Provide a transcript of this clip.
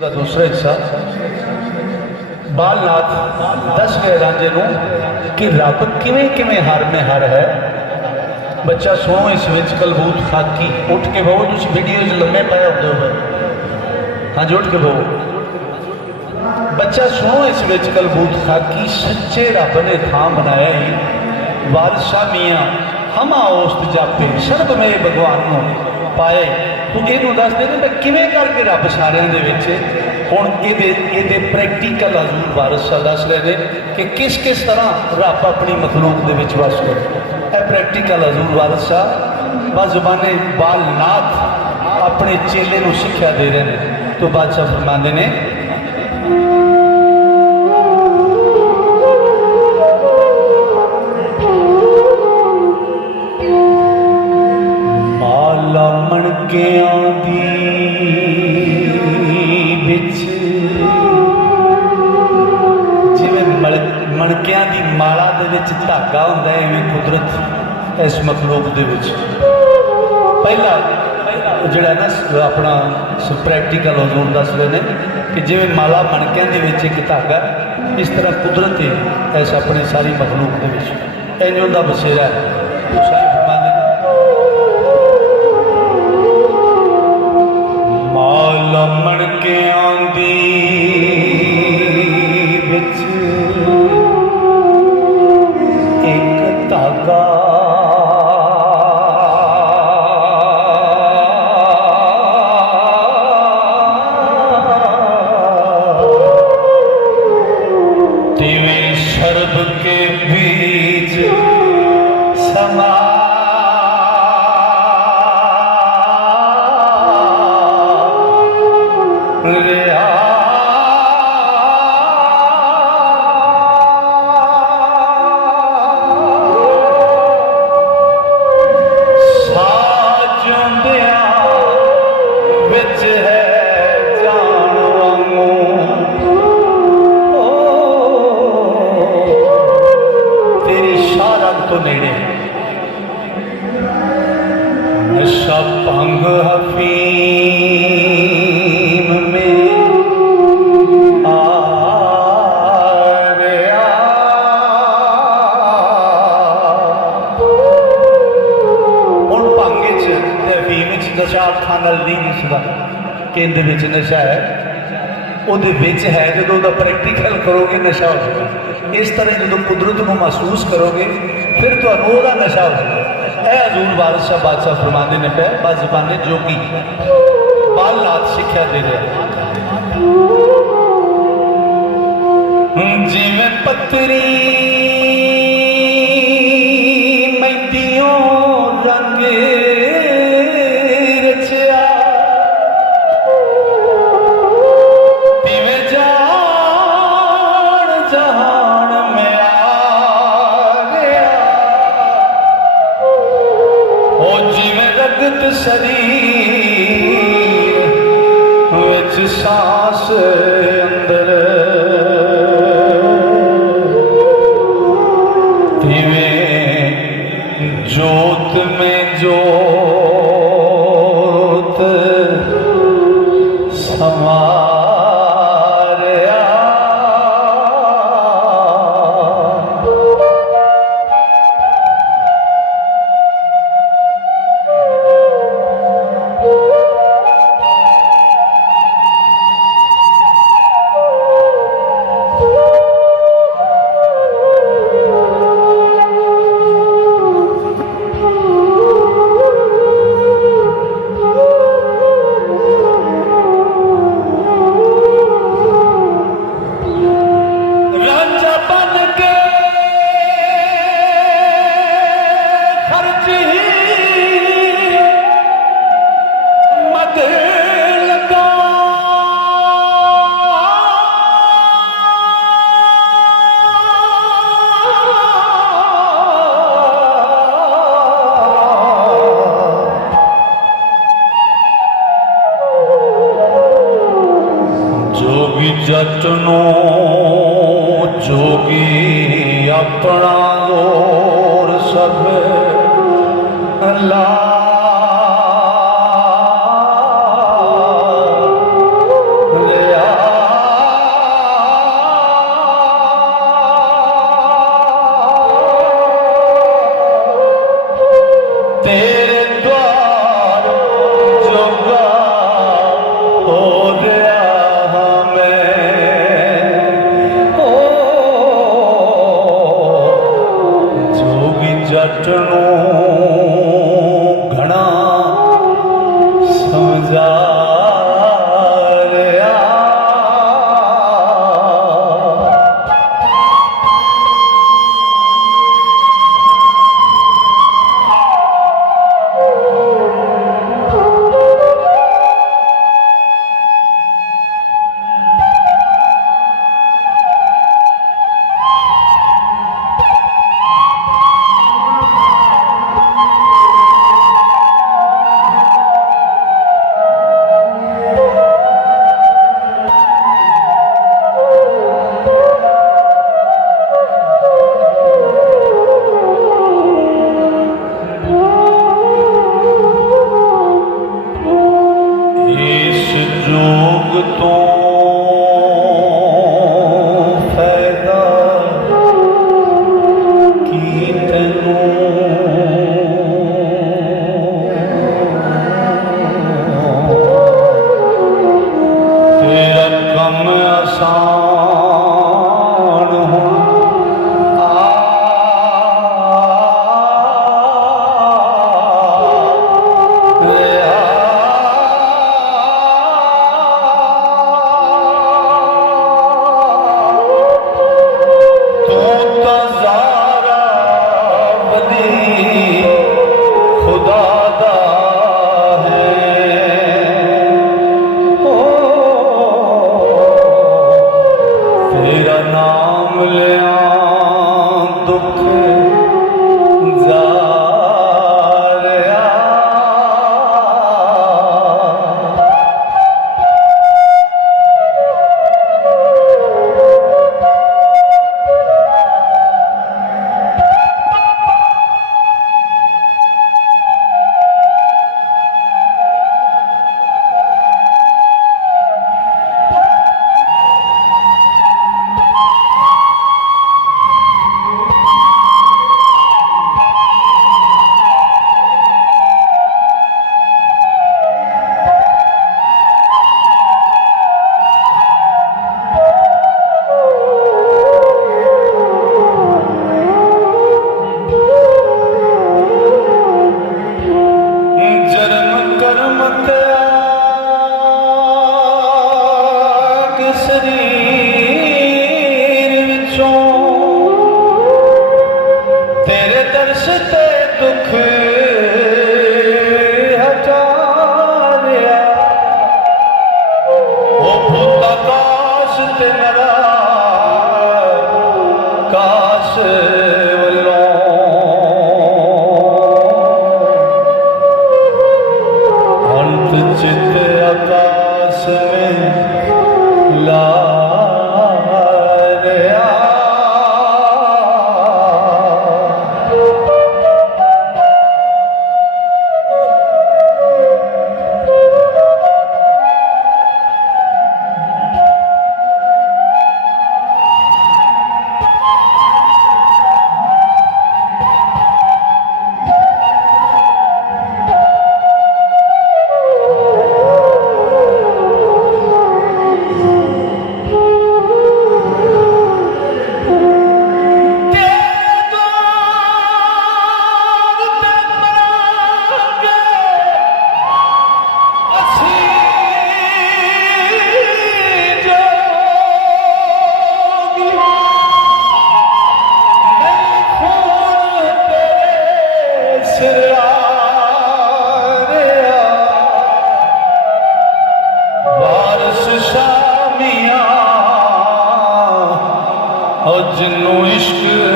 का दूसरा हिस्सा बालनाथ दस गए राजे नूं कि रब किवें किवें हर में हर है। बच्चा सो इस विच कलबूत खाकी उठ के बहु तुम वीडियो च लम्बे पाए होते हो। हाँ जी उठ के बहु बच्चा सो इस विच कलबूत खाकी सच्चे रब ने थां बनाया ही बादशाह मियाँ हम औस्त जापे सर्ब में भगवान को पाए। तो यू दसते हैं मैं किवें करके रब सारिਆਂ ਦੇ ਵਿੱਚ ਹੁਣ ਇਹਦੇ प्रैक्टिकल हजूर वारिस शाह दस रहे हैं कि किस किस तरह रब अपनी मखलूक के विच वस करे। यह प्रैक्टिकल हजूर वारिस शाह बज़ुबाने बालनाथ अपने चेले को सिक्ख्या दे रहे हैं। तो बादशाह फरमाते ने मणकियां दी विच जिवें मणकियां दी माला दे विच धागा हुंदा है इवें कुदरत इस मखलूक दे विच पहला जिहड़ा ना अपना प्रैक्टिकल हजूर दस रहे हैं कि जिवें माला मणकियां दे विच एक धागा इस तरह कुदरत है इस अपनी सारी मखलूक दे विच इंज उहदा बसेरा है। मणकियां दी विच एक धागा तिवें शरब के बीच समा तो नेड़े नशा भंग हफीम में आ गया। हुण भंग च हफीम च नशा अखां नाल नहीं दिसदा कि इहदे विच नशा है उहदे विच है जदों उहदा प्रैक्टिकल करोगे नशा हो जाएगा। इस तरह जो कुदरत को महसूस करोगे फिर तो ओहदा नशा हो जाएगा। यह हजूर वारिस शाह बादशाह फरमाते ने पे बज़ुबाने जोगी बालनाथ सिक्ख्या दे रहे जिवें पत्तरी मैदियों रंग रचिया तिवें जान जहान में रगत शरीर विच सांस अंदर तिवें जोत में जोत समा जटनो जोगी अपना जोर सब ला जोग तो फायदा की तैनू तेरा कम आसान हो जिन्नू इश्क